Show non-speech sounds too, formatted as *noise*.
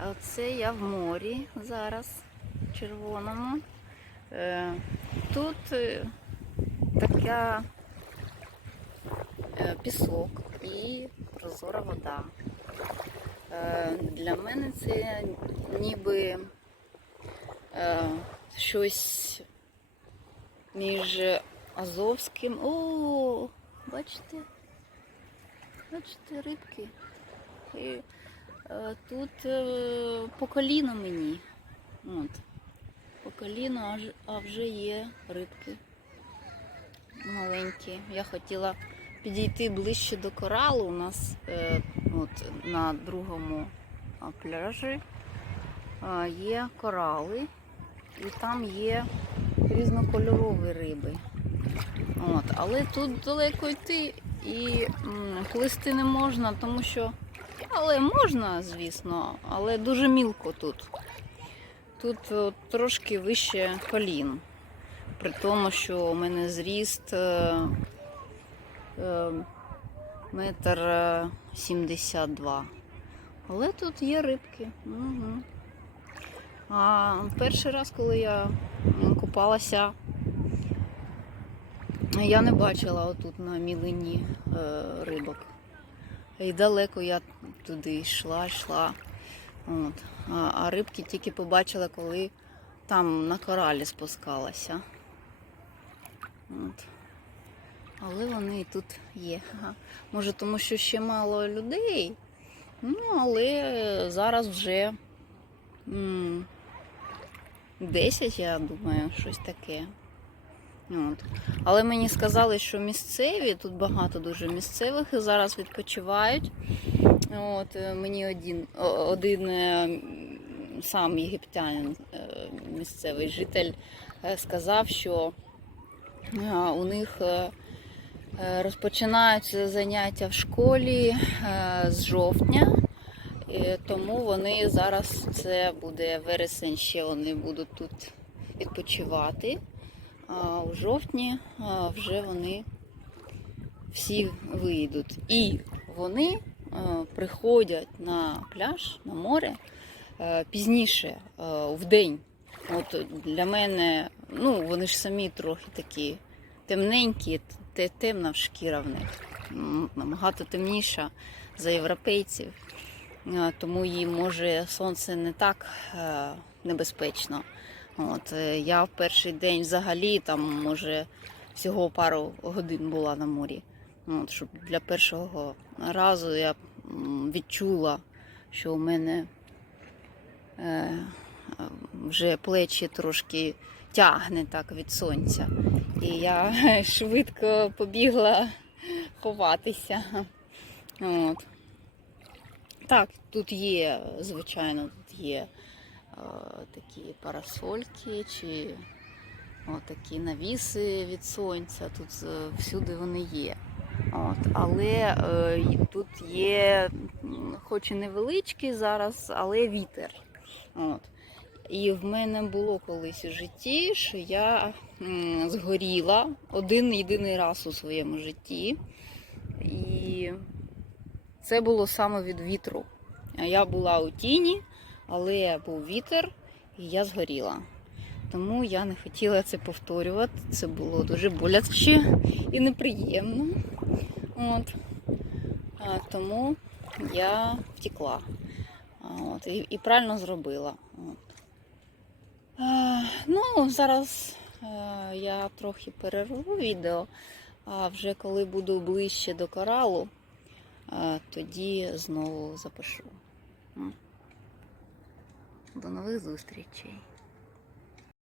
А Оце я в морі зараз, в червоному. Е, Тут е, така е, пісок і прозора вода. Для мене це ніби щось між Азовським. О, бачите? Бачите, рибки. І, тут е, по коліно мені. От. По коліно, аж, а вже є рибки маленькі. Я хотіла підійти ближче до коралу. У нас е, от, на другому пляжі е, є корали, і там є різнокольорові риби. От, але тут далеко йти і плисти не можна, тому що. Але можна, звісно, але дуже мілко тут. Тут трошки вище колін. При тому, що у мене зріст е, е, метр е, сімдесят два. Але тут є рибки. Угу. А перший раз, коли я купалася, я не бачила отут на мілині е, рибок. І далеко я туди йшла, йшла. От. А, а рибки тільки побачила, коли там на коралі спускалася. От. Але вони і тут є. Може, тому що ще мало людей. Ну, але зараз вже м, 10, я думаю, щось таке. От. Але мені сказали, що місцеві, тут багато дуже місцевих зараз відпочивають. От, е, мені один, один е, сам єгиптянин, е, місцевий житель, сказав, що у них розпочинаються заняття в школі з жовтня. Тому вони зараз це буде вересень, ще вони будуть тут відпочивати. А у жовтні вже вони всі вийдуть. І вони приходять на пляж, на море пізніше, в день. От для мене, ну вони ж самі трохи такі темненькі, те- темна шкіра в них. Набагато темніша за європейців. Тому їм може сонце не так небезпечно. От, е, я в перший день взагалі там, може, всього пару годин була на морі. От, щоб для першого разу я відчула, що у мене е, вже плечі трошки тягне так від сонця. І я *laughs* швидко побігла ховатися. От. Так, тут є, звичайно, тут є такі парасольки чи такі навіси від сонця. Тут е, всюди вони є. От, але е, тут є, хоч і невеличкий зараз, але вітер. От. І в мене було колись у житті, що я згоріла один єдиний раз у своєму житті. І це було саме від вітру. Я була у тіні, але був вітер, і я згоріла. Тому я не хотіла це повторювати. Це було дуже боляче і неприємно. От. А, тому я втекла. А, От, і, і правильно зробила. От. А, ну, зараз е, я трохи перерву відео, а вже коли буду ближче до коралу, е, тоді знову запишу. До нових зустрічей.